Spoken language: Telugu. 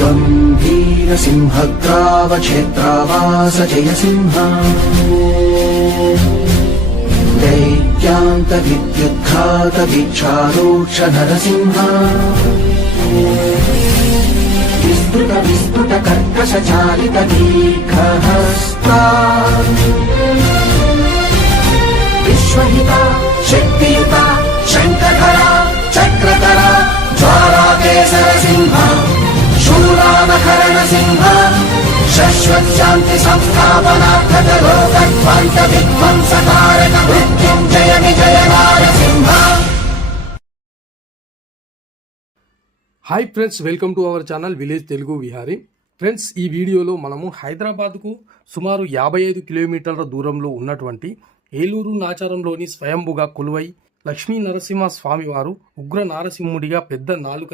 गम्भीरसिंहग्रावक्षेत्रावास जय सिंह दैत्यान्तविद्युद्घातवीक्षारोक्ष नरसिंह विस्फुटकर्कशचालितदीर्घहस्ता विश्वहिता शक्तियुता शङ्खधरा चक्रधरा ज्वालाकेसर सिंह शूलानकरण सिंह शाश्वत शांति संस्थापनार्थक लोकध्वंस विध्वंसकारक मृत्युंजय विजय नारसिंह. Hi friends, welcome to our channel village Telugu Vihari. Friends, ఈ వీడియోలో మనము హైదరాబాద్కు సుమారు 55 కిలోమీటర్ల దూరంలో ఉన్నటువంటి ఏలూరు నాచారంలోని స్వయంభుగా కొలువై లక్ష్మీ నరసింహ స్వామివారు ఉగ్ర నారసింహుడిగా పెద్ద నాలుక